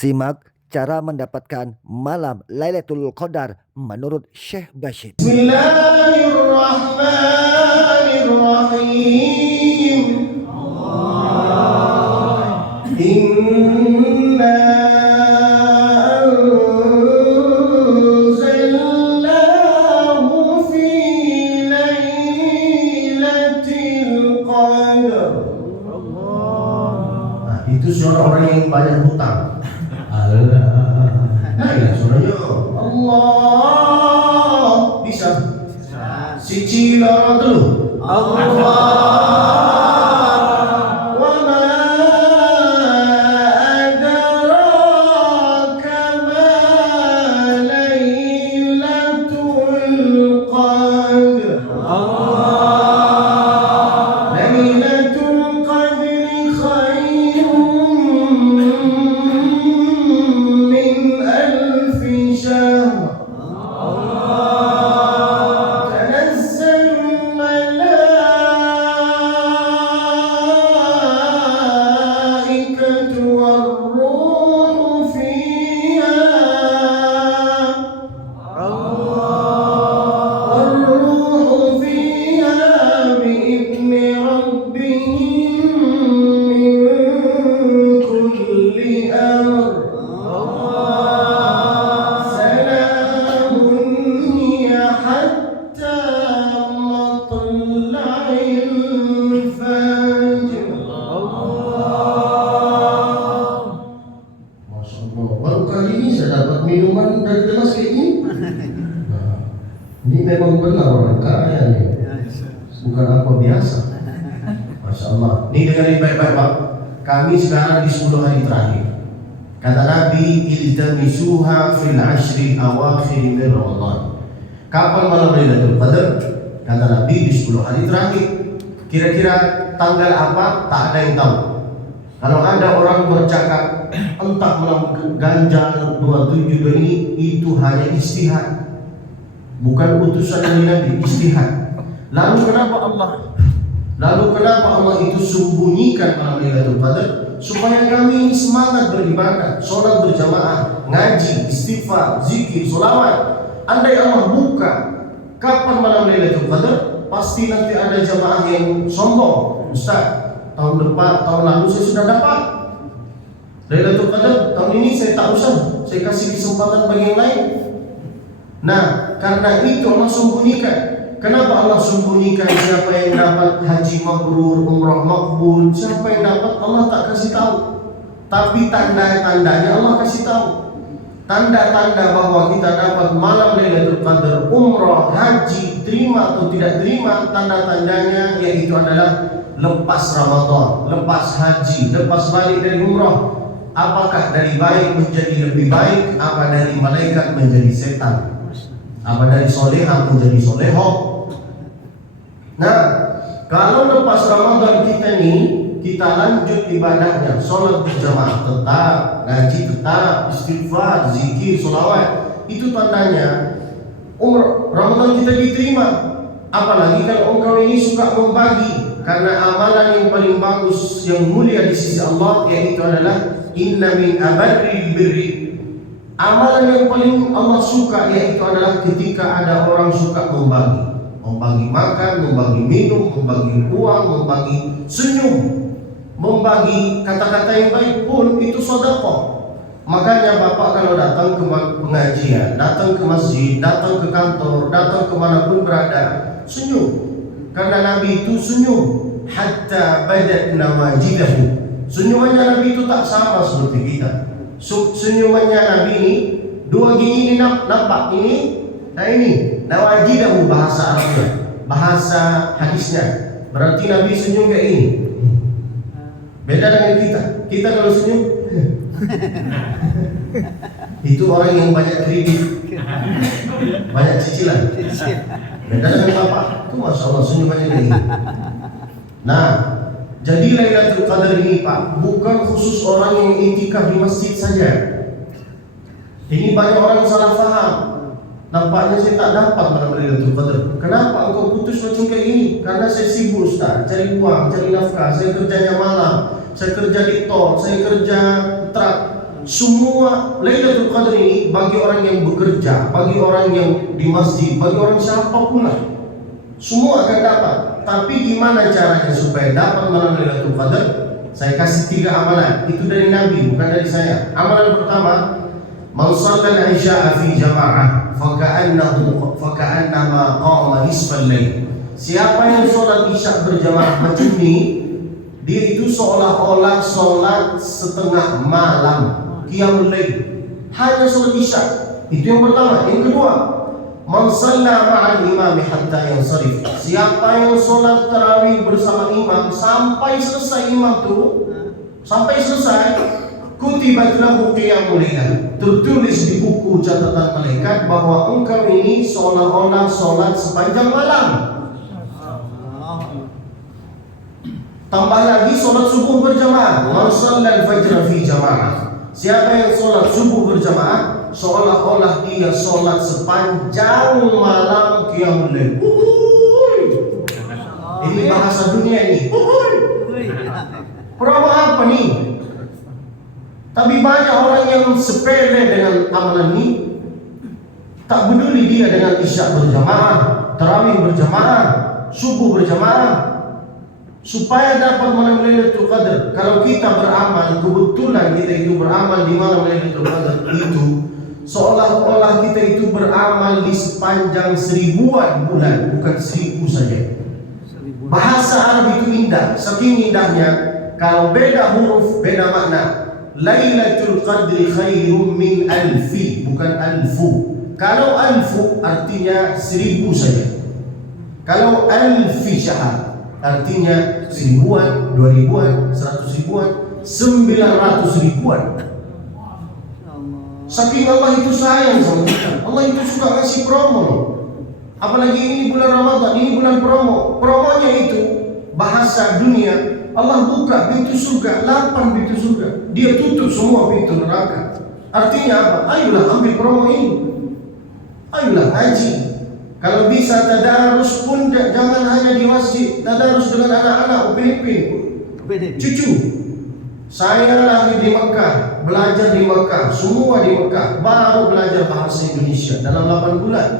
Simak cara mendapatkan malam Lailatul Qadar menurut Syekh Bashir. Bismillahirrahmanirrahim. Inna anzalnahu fi lailatul qadar. Itu suara orang yang banyak hutang. Nah, ya suaranya Allah bisa. Siji loro telu. Allah. Wa ma adraka ma lailatul qadr. Allah. Lailatul qadri khairun min alfi syahr. Baru kali ini saya dapat minuman dari gelas kayak ini. Nah, ini memang benar orang kaya nih, bukan apa biasa. Masya Allah. Ini dengerin baik-baik Pak. Kami sekarang di 10 hari terakhir. Kata Nabi, iltamisuha fil ashri awakhir min Ramadan. Kapan malam Lailatul Qadar? Kata Nabi di 10 hari terakhir. Kira-kira tanggal apa? Tak ada yang tahu. Kalau ada orang bercakap entah malam ganjal 27 ini, itu hanya istihad, bukan utusan dari Nabi, istihad. Lalu kenapa Allah itu sembunyikan malam Lailatul Qadar? Supaya kami ini semangat beribadah, sholat berjamaah, ngaji, istighfar, zikir, sholawat. Andai Allah buka kapan malam Lailatul Qadar, pasti nanti ada jamaah yang sombong. Ustaz, tahun depan, tahun lalu saya sudah dapat Lailatul Qadar, tahun ini saya tak usah, saya kasih kesempatan bagi yang lain. Nah, karena itu Allah sembunyikan. Kenapa Allah sembunyikan siapa yang dapat haji mabrur, umrah makbul? Siapa yang dapat Allah tak kasih tahu. Tapi tanda-tandanya Allah kasih tahu. Tanda-tanda bahwa kita dapat malam Lailatul Qadar, umrah, haji, terima atau tidak terima, tanda-tandanya yaitu adalah lepas Ramadan, lepas haji, lepas balik dari umrah. Apakah dari baik menjadi lebih baik? Apa dari malaikat menjadi setan? Apa dari solehah menjadi solehoh? Nah, kalau lepas Ramadan kita lanjut ibadahnya, sholat berjamaah tetap, ngaji tetap, istighfar, zikir, sholawat, itu tandanya Ramadan kita diterima. Apalagi kalau engkau ini suka membagi, karena amalan yang paling bagus, yang mulia di sisi Allah, yaitu adalah inna min abarril birri. Amalan yang paling Allah suka yaitu adalah ketika ada orang suka membagi makan, membagi minum, membagi uang, membagi senyum, membagi kata-kata yang baik pun itu sedekah. Makanya Bapak kalau datang ke pengajian, datang ke masjid, datang ke kantor, datang kemanapun berada, senyum. Karena Nabi itu senyum hatta badat nawajidahu. Senyumannya Nabi itu tak sama seperti kita. Senyumannya Nabi ini dua gigi ini nampak ini, nah ini nawajidahu bahasa Arabnya, bahasa hadisnya. Berarti Nabi senyum kayak ini. Beda dengan kita. Kita kalau senyum itu orang yang banyak kredit, banyak cicilan. Beda dengan Bapak, itu Masya Allah senyumannya kayak ini. Nah, jadi Lailatul Qadar ini Pak, bukan khusus orang yang iktikaf di masjid saja. Ini banyak orang salah faham. Nampaknya saya tak dapat malam Lailatul Qadar. Kenapa engkau putus macam kayak ini? Karena saya sibuk Ustaz, cari uang, cari nafkah. Saya kerjanya malam, saya kerja di tol, saya kerja truk. semua Lailatul Qadar ini bagi orang yang bekerja, bagi orang yang di masjid, bagi orang siapapun lah, semua akan dapat. Tapi gimana caranya supaya dapat malam Lailatul Qadar? Saya kasih 3 amalan. Itu dari Nabi, bukan dari saya. Amalan pertama, man shalla al-isya'a fi jama'ah faka'annama qama nisfal lail. Siapa yang sholat isya berjamaah macam ini, dia itu seolah-olah sholat setengah malam, qiyamul lail. Hanya sholat isya. Itu yang pertama. Yang kedua, man shalla ma'al imam hatta yansarif. Siapa yang sholat tarawih bersama imam sampai selesai imam tu, sampai selesai, kutibat lahu qiyamul lail. Tertulis di buku catatan malaikat bahwa engkau ini seolah-olah sholat sepanjang malam. Tambah lagi sholat subuh berjamaah. Man shalla al-fajr fi jamaah. Siapa yang sholat subuh berjamaah, seolah-olah dia sholat sepanjang malam qiyamul lail. Ini bahasa dunia ini. Promo apa nih? Tapi banyak orang yang sepele dengan amalan ini. Tak peduli dia dengan isya berjamaah, tarawih berjamaah, subuh berjamaah. Supaya dapat malam Lailatul Qadar, kalau kita beramal, kebetulan kita itu beramal di malam Lailatul Qadar itu, seolah-olah kita itu beramal di sepanjang 1000-an bulan, bukan 1000 saja. Bahasa Arab itu indah, saking indahnya, kalau beda huruf, beda makna. Lailatul Qadri khairum min alfi, bukan alfu. Kalau alfu artinya 1000 saja. Kalau alfi syahr artinya 1000-an, 2000-an, 100 ribuan, 900 ribuan. Saking Allah itu sayang sama kita, Allah itu suka kasih promo. Apalagi ini bulan Ramadan, ini bulan promo. Promonya itu bahasa dunia, Allah buka pintu surga, 8 pintu surga, dia tutup semua pintu neraka. Artinya apa? Ayolah ambil promo ini, ayolah haji. Kalau bisa tadarus pun jangan hanya di masjid, tadarus dengan anak-anak, upin-ipin, cucu. Saya lahir di Mekah, belajar di Mekah, semua di Mekah, baru belajar bahasa Indonesia dalam 8 bulan.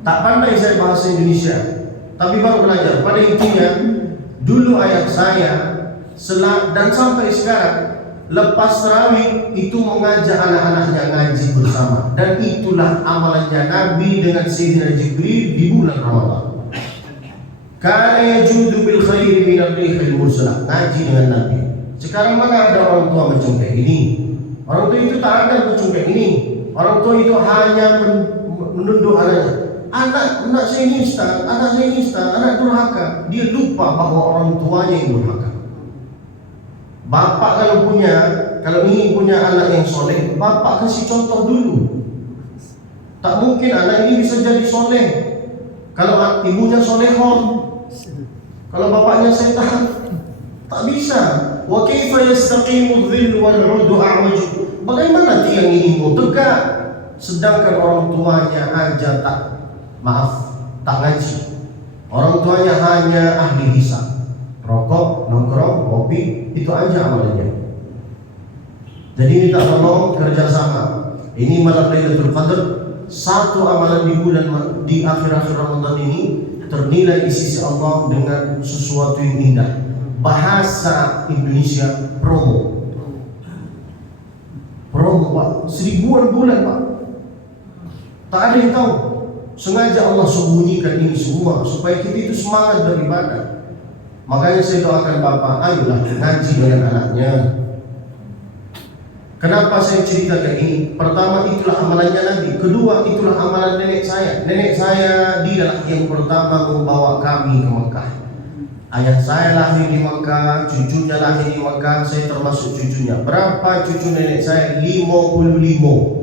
Tak pandai saya bahasa Indonesia, tapi baru belajar. Pada intinya, dulu ayah saya dan sampai sekarang, lepas tarawih itu mengajak anak-anaknya ngaji bersama, dan itulah amalannya Nabi dengan Sayyidina Jibril di bulan Ramadan. Kana yajudu bil khairi min ar-rihil mursalah, ngaji dengan Nabi. Sekarang mana ada orang tua macam kayak ini? Orang tua itu tak ada macam kayak ini. Orang tua itu hanya menunduk anaknya. Anak saya ini ustaz, anak saya ini ustaz, anak durhaka. Dia lupa bahwa orang tuanya yang durhaka. Bapak kalau ingin punya anak yang soleh, bapak kasih contoh dulu. Tak mungkin anak ini bisa jadi soleh kalau ibunya solehon, kalau bapaknya setan. Tak bisa. Wa kaifa yastaqimu dhillu wal 'udu a'waj. Bagaimana tiang ini mau tegak sedangkan orang tuanya aja tak ngaji. Orang tuanya hanya ahli hisab, rokok, nongkrong, kopi, itu aja amalannya. Jadi minta tolong kerjasama. Ini malam Lailatul Qadar, satu amalan di akhir-akhir Ramadan ini ternilai di sisi Allah dengan sesuatu yang indah. Bahasa Indonesia promo Pak, 1000-an bulan Pak. Tak ada yang tahu. Sengaja Allah sembunyikan ini semua supaya kita itu semangat beribadah. Makanya saya doakan Bapak, ayolah ngaji dengan anaknya. Kenapa saya cerita kayak ini? Pertama, itulah amalannya Nabi. Kedua, itulah amalan nenek saya. Nenek saya dialah yang pertama membawa kami ke Mekah. Ayah saya lahir di Mekah, cucunya lahir di Mekah, saya termasuk cucunya. Berapa cucu nenek saya? 55.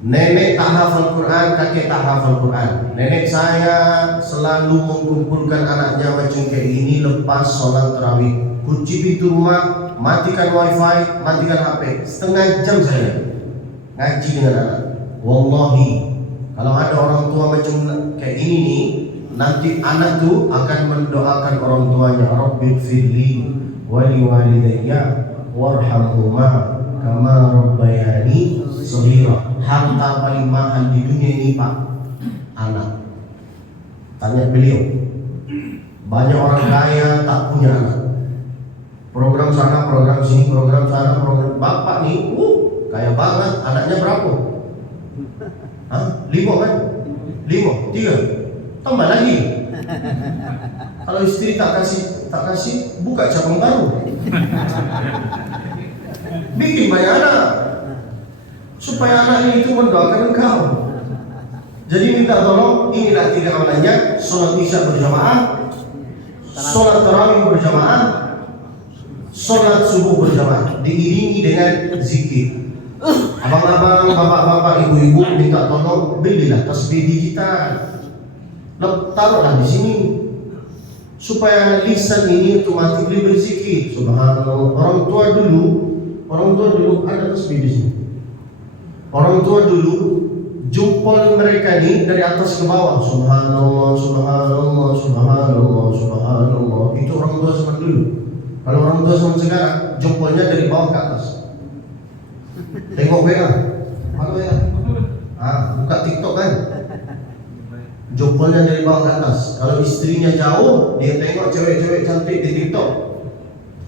Nenek tak hafal Quran, kakek tak hafal Quran. Nenek saya selalu mengumpulkan anaknya macam kayak ini lepas sholat tarawih. Kunci pintu rumah, matikan wifi, matikan HP. Setengah jam saya ngaji dengan anak. Wallahi, kalau ada orang tua macam kayak ini nih, nanti anak tuh akan mendoakan orang tuanya, Rabbighfirli wa liwalidayya warhamhuma kama rabbayani shaghira. Harta paling mahal di dunia ini Pak, anak. Tanya beliau. Banyak orang kaya tak punya anak. Program sana, program sini, program sana, program. Bapak nih, kaya banget. Anaknya berapa? Hah? 5 kan? 5, 3. Tambah lagi. Kalau istri tak kasih, buka cabang baru. Bikin banyak anak, supaya anaknya itu mendoakan engkau. Jadi minta tolong, inilah 3 amalannya: sholat isya berjamaah, sholat tarawih berjamaah, sholat subuh berjamaah, diiringi dengan zikir. Abang-abang, bapak-bapak, ibu-ibu, minta tolong belilah tasbih digital, taruhlah di sini, supaya lisan ini otomatis berzikir. Subhanallah. Orang tua dulu ada tasbih di sini. Orang tua dulu jempol mereka ini dari atas ke bawah. Subhanallah, subhanallah, subhanallah, subhanallah. Itu orang tua zaman dulu. Kalau orang tua zaman sekarang jempolnya dari bawah ke atas. Tengok WA, mana WA? Buka TikTok kan? Jempolnya dari bawah ke atas. Kalau istrinya jauh, dia tengok cewek-cewek cantik di TikTok.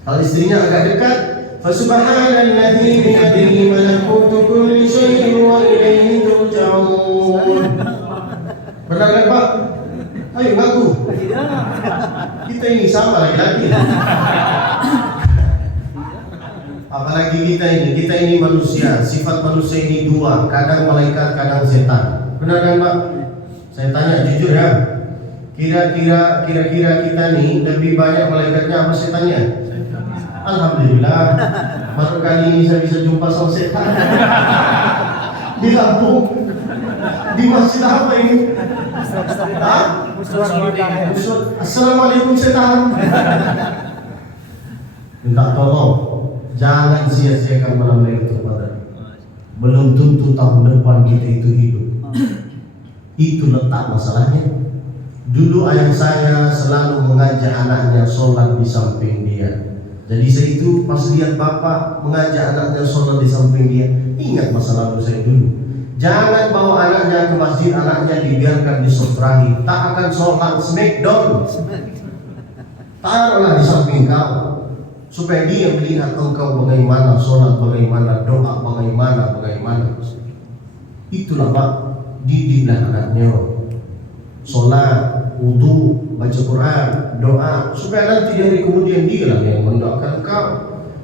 Kalau istrinya agak dekat, fasubhanalladzi biyadihi malakutu kulli syai'in wa ilaihi turja'un. Benar kan Pak? Ayo ngaku. Kita ini sama lagi-lagi. Apalagi kita ini manusia. Sifat manusia ini 2, kadang malaikat, kadang setan. Benar kan Pak? Saya tanya jujur ya. Kira-kira kita nih lebih banyak malaikatnya apa setannya? Alhamdulillah, baru kali ini saya bisa jumpa sama setan. Di Lampung, di masjid apa ini? Assalamualaikum setan. Minta tolong, jangan sia-siakan malam Lailatul Qadar. Belum tentu tahun depan kita itu hidup. Itu letak masalahnya. Dulu ayah saya selalu mengajak anaknya sholat di samping dia. Jadi saya itu pas lihat bapak mengajak anaknya sholat di samping dia, ingat masa lalu saya dulu. Jangan bawa anaknya ke masjid, anaknya dibiarkan disotrahi, tak akan sholat smackdown. Taruhlah di samping kau, supaya dia melihat engkau bagaimana sholat, bagaimana doa, bagaimana. Itulah Pak, didiklah anaknya sholat, wudu, baca Quran, doa, supaya nanti dari kemudian dia lah yang mendoakan engkau.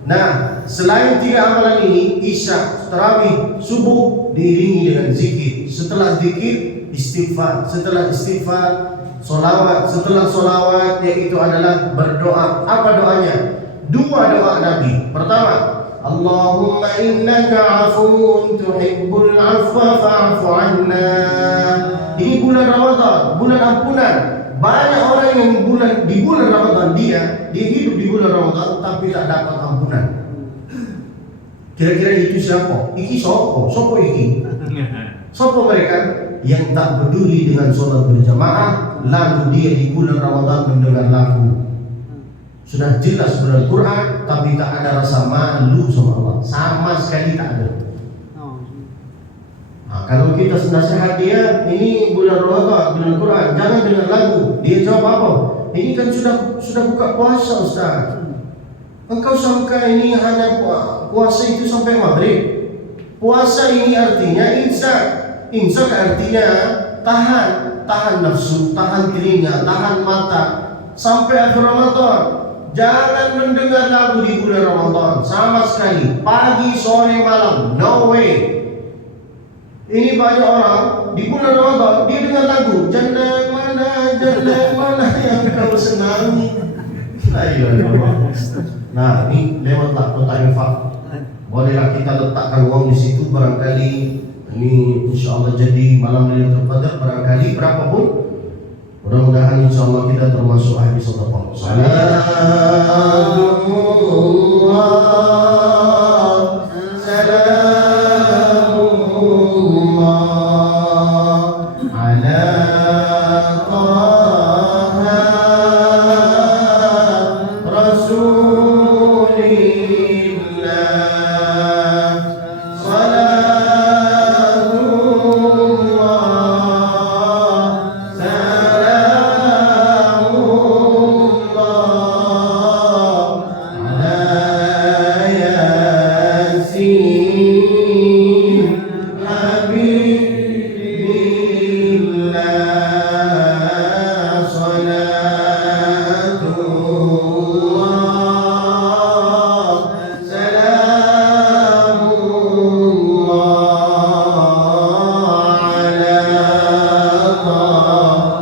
Nah, selain 3 amalan ini, isya, tarawih, subuh diiringi dengan zikir. Setelah zikir, istighfar. Setelah istighfar, solawat. Setelah solawat, yaitu adalah berdoa. Apa doanya? 2 doa Nabi. Pertama, Allahumma innaka afuun tuhibbul afwa fa'fu anna. Ini bulan Ramadan, bulan ampunan. Banyak orang yang di bulan Ramadan dia hidup di bulan Ramadan tapi tak dapat ampunan. Kira-kira itu siapa? Iki sopo? Sopo iki? Sopo mereka yang tak peduli dengan sholat berjamaah, lalu dia di bulan Ramadan mendengar lagu. Sudah jelas bulan Quran, tapi tak ada rasa malu sama Allah, sama sekali tak ada. Nah, kalau kita nasihat dia, ini bulan Ramadan, bulan Quran, jangan dengar lagu. Dia jawab apa? Ini kan sudah buka puasa Ustaz. Engkau sangka ini hanya puasa itu sampai maghrib? Puasa ini artinya imsak. Imsak artinya tahan nafsu, tahan telinga, tahan mata sampai akhir Ramadan. Jangan mendengar lagu di bulan Ramadan sama sekali. Pagi, sore, malam, no way. Ini banyak orang di bulan Ramadan dia dengar lagu janda mana yang kau senangi. Nah, ini lewatlah kotak infak. Bolehlah kita letakkan uang di situ, barangkali ini insyaallah jadi malam Lailatul Qadar, barangkali berapapun. Mudah-mudahan insyaallah kita termasuk ahli sedekah. Habibillah salatullah salamullah ala taha rasulillah salatullah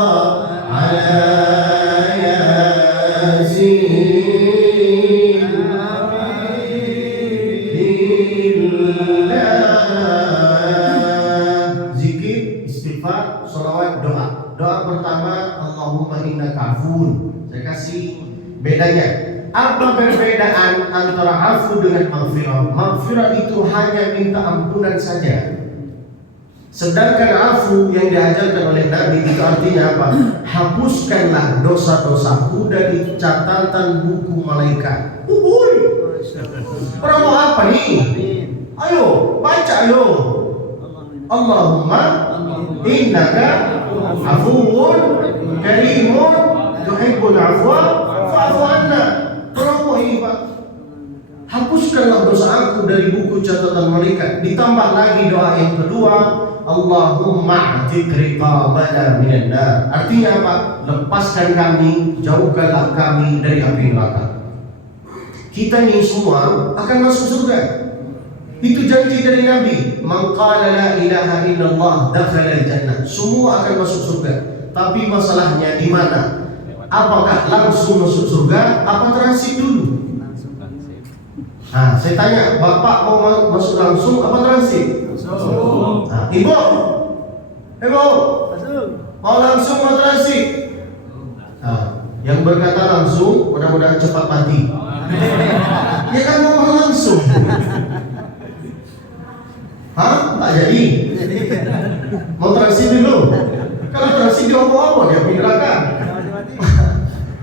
salamullah ala yasin habibillah. Zikir, istighfar, sholawat, doa. Doa pertama, Allahumma innaka afuwun. Saya kasih bedanya. Apa perbedaan antara afu dengan maghfirah? Maghfirah itu hanya minta ampunan saja. Sedangkan afu yang diajarkan oleh Nabi itu artinya apa? Hapuskanlah dosa-dosaku dari catatan buku malaikat. Uhuy. Orang mau apa nih? Ayo, baca ayo. Allahumma innaka afuwun karimun tuhibbul afwa fa'fu anna. Orang mau ini Pak. Hapuskanlah dosa aku dari buku catatan malaikat. Ditambah lagi doa yang kedua, Allahumma a'tiq riqabana minan nar. Artinya apa? Lepaskan kami, jauhkanlah kami dari api neraka. Kita ini semua akan masuk surga. Itu janji dari Nabi. Man qala la ilaha illallah dakhala al-jannah. Semua akan masuk surga. Tapi masalahnya di mana? Apakah langsung masuk surga? Apa transit dulu? Nah, saya tanya, Bapak mau masuk langsung apa transit? Nah, Ibu, mau langsung mau transit? Nah, yang berkata langsung, mudah-mudahan cepat mati. Ya kan mau langsung. Hah? Tak jadi. Mau transit dulu. Kalau transit di apa-apa dia pergi neraka.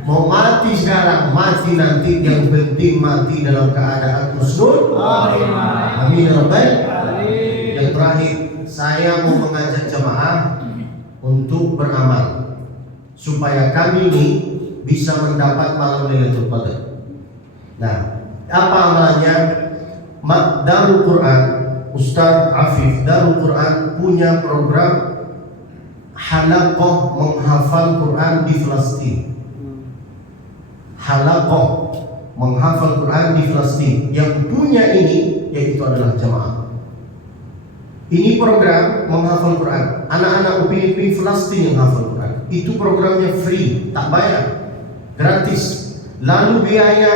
Mau mati sekarang, mati nanti, yang penting mati dalam keadaan husnul. Amin ya rabbal. Yang terakhir, saya mau mengajak jemaah untuk beramal supaya kami ini bisa mendapat malam Lailatul Qadar. Nah, apa amalannya? Darul Quran, Ustaz Afif Darul Quran punya program halaqah menghafal Quran di Palestina. Halaqah menghafal Quran di Palestina. Yang punya ini yaitu adalah jemaah. Ini program menghafal Quran. Anak-anak upin-ipin Palestina yang hafal Quran. Itu programnya free, tak bayar, gratis. Lalu biaya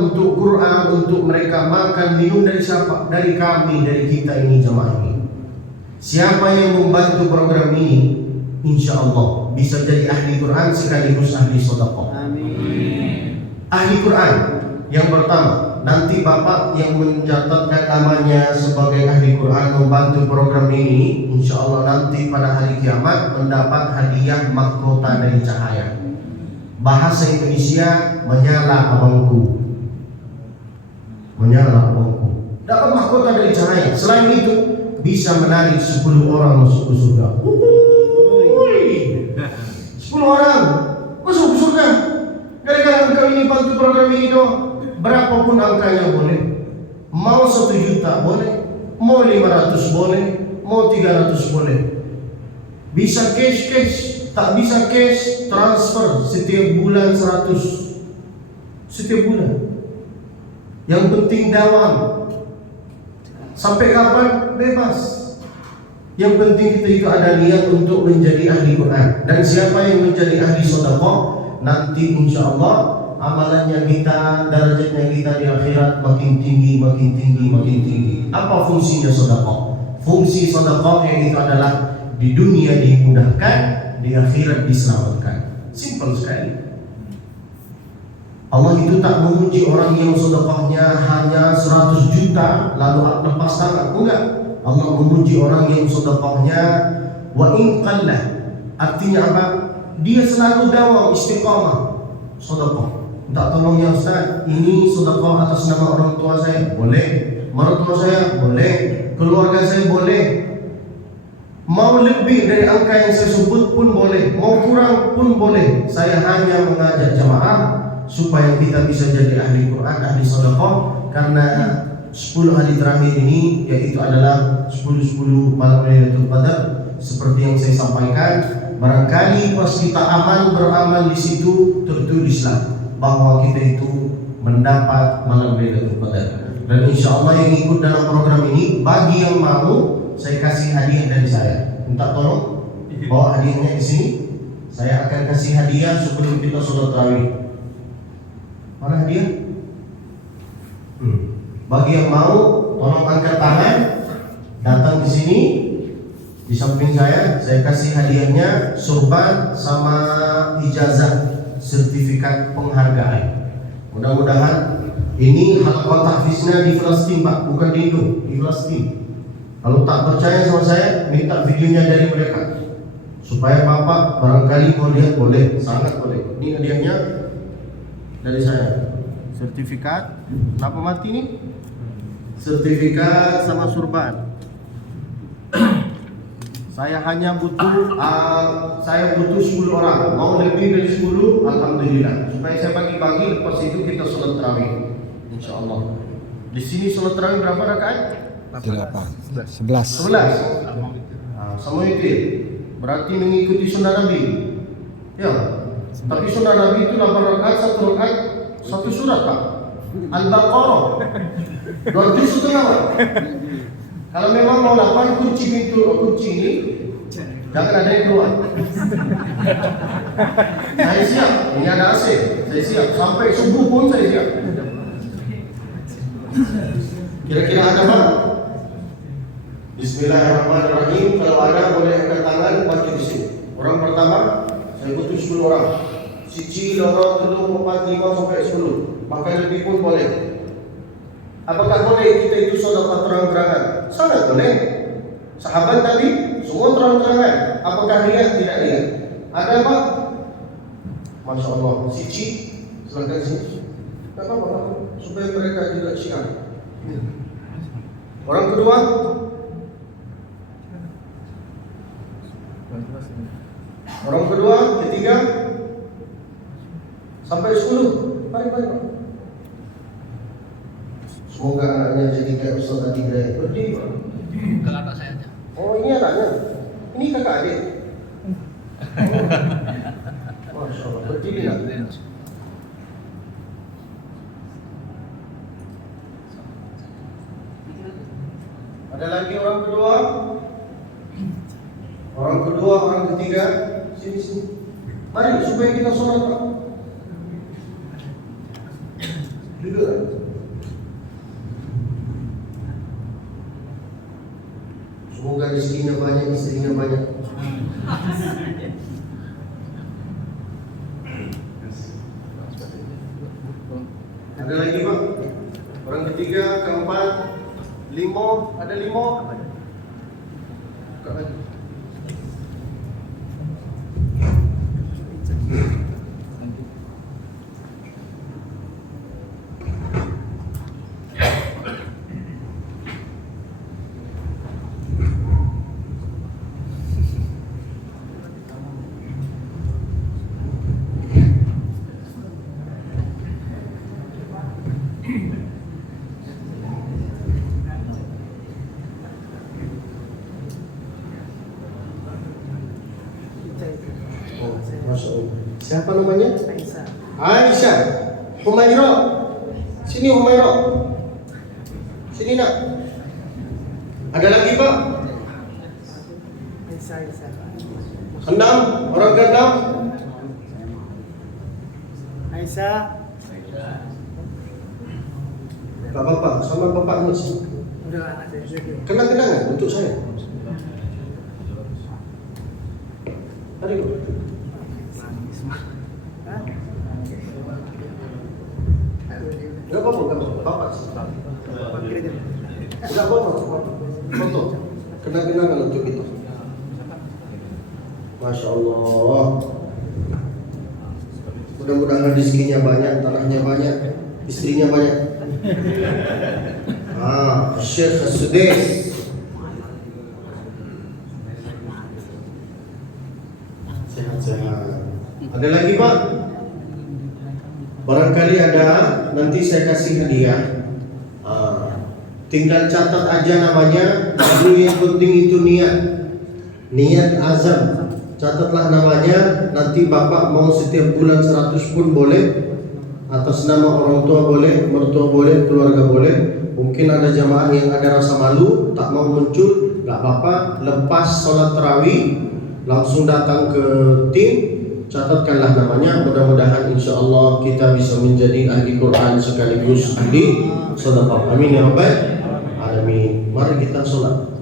untuk Quran, untuk mereka makan, minum dari siapa? Dari kami, dari kita ini jemaah ini. Siapa yang membantu program ini, insya Allah bisa jadi ahli Quran sekaligus ahli sedekah. Ahli Quran yang pertama, nanti Bapak yang mencatatkan namanya sebagai ahli Quran membantu program ini, insya Allah nanti pada hari kiamat mendapat hadiah mahkota dari cahaya. Bahasa Indonesia, menyala abangku. Menyala abangku. Dapat mahkota dari cahaya. Selain itu bisa menarik 10 orang masuk ke surga. 10 orang masuk ke surga. Gara-gara engkau ini bantu program ini doang. Berapapun angkanya boleh. Mau 1 juta boleh, mau 500 boleh, mau 300 boleh. Bisa cash, tak bisa cash, transfer setiap bulan 100. Setiap bulan. Yang penting dawam. Sampai kapan? Bebas. Yang penting kita itu ada niat untuk menjadi ahli Quran. Dan siapa yang menjadi ahli sedekah, nanti insya Allah amalannya kita, derajatnya kita di akhirat makin tinggi, makin tinggi, makin tinggi. Apa fungsinya sedekah? Fungsi sedekah yang itu adalah di dunia dimudahkan, di akhirat diselamatkan. Simple sekali. Allah itu tak memuji orang yang sedekahnya hanya 100 juta lalu lepas tangan. Enggak. Allah memuji orang yang sedekahnya wa in qallah. Artinya apa? Dia selalu dawam istiqamah sedekah. minta tolong ya Ustaz, ini sedekah atas nama orang tua saya, boleh. Mertua saya, boleh. Keluarga saya, boleh. Mau lebih dari angka yang saya sebut pun boleh, mau kurang pun boleh. Saya hanya mengajak jamaah supaya kita bisa jadi ahli Quran, ahli sedekah, karena 10 hari terakhir ini yaitu adalah 10-10 malam Lailatul Qadar. Seperti yang saya sampaikan, barangkali pas kita beramal di situ tertulislah bahwa kita itu mendapat malam Lailatul Qadar. Dan insya Allah yang ikut dalam program ini, bagi yang mau, saya kasih hadiah dari saya. Minta tolong bawa hadiahnya di sini. Saya akan kasih hadiah sebelum kita sholat tarawih. Mana hadiah? Bagi yang mau, tolong angkat tangan, datang di sini. Di samping saya kasih hadiahnya surban sama ijazah sertifikat penghargaan. Mudah-mudahan ini halaqah tahfiznya di Palestina, Pak, bukan di Indo, di Palestina. Kalau tak percaya sama saya, minta videonya dari mereka supaya Bapak barangkali mau lihat, boleh, sangat boleh. Ini hadiahnya dari saya. Sertifikat, kenapa mati nih? Sertifikat sama surban. Saya hanya butuh 10 orang. Mau lebih dari 10, alhamdulillah. Supaya saya bagi-bagi, lepas itu kita sholat tarawih. Insyaallah. Di sini sholat tarawih berapa rakaat? 11. Sama itu. Berarti mengikuti sunnah Nabi. Ya. Tapi sunnah Nabi itu 8 rakaat, 1 rakaat, 1 surat, Pak. Al-Baqarah. 2 juz setengah, Pak. Kalau memang mau 8 kunci ini, jangan ada yang keluar. Saya siap. Ini ada AC. Saya siap. Sampai subuh pun saya siap. Kira-kira ada Pak? Bismillahirrahmanirrahim. Kalau ada boleh angkat tangan, baca di sini. Orang pertama, saya butuh 10 orang. Siji, loro, telu, 4, 5 sampai 10. Bahkan lebih pun boleh. Apakah boleh kita itu sedekah terang-terangan? Sangat boleh. Sahabat tadi semua terang-terangan. Apakah lihat? Tidak lihat. Ada Pak? Masya Allah. Siji, silakan sini. Tak apa-apa, supaya mereka tidak syiar. Orang kedua, ketiga, sampai 10. Mari. Semoga anaknya jadi kayak Ustaz tadi berdiri. Kalau anak saya aja. Oh, ini anaknya. Ini kakak adik. Masya Allah, berdiri lah. Ada lagi orang kedua, orang ketiga. Sini. Mari supaya kita sholat, Pak. Duduk. Semoga rezekinya banyak, istrinya banyak. Ada lagi Pak? Orang ketiga, keempat, 5, ada 5. Buka lagi. Masya Allah. Siapa namanya? Aisyah. Humairah. Sini Humairah. Sini nak. Ada lagi Pak? 6. Orang ke-6. Aisyah. Bapak sama Bapak Anis. Udah anak saya. Kenang-kenangan untuk saya. Mari Pak. Enggak apa-apa. Bapak. Enggak apa-apa. Foto. Kenang-kenangan untuk kita. Masya Allah. Mudah-mudahan rezekinya banyak, tanahnya banyak, istrinya banyak. Syekh Sudais. Sehat-sehat. Ada lagi Pak? Barangkali ada, nanti saya kasih hadiah. Tinggal catat aja namanya. Dulu yang penting itu niat azam. Catatlah namanya. Nanti Bapak mau setiap bulan 100 pun boleh. Atas nama orang tua boleh, mertua boleh, keluarga boleh. Mungkin ada jamaah yang ada rasa malu, tak mau muncul, gak apa-apa. Lepas sholat tarawih langsung datang ke tim, catatkanlah namanya. Mudah-mudahan insya Allah kita bisa menjadi ahli Quran sekaligus ahli sedekah. Amin ya rabbal alamin. Mari kita sholat.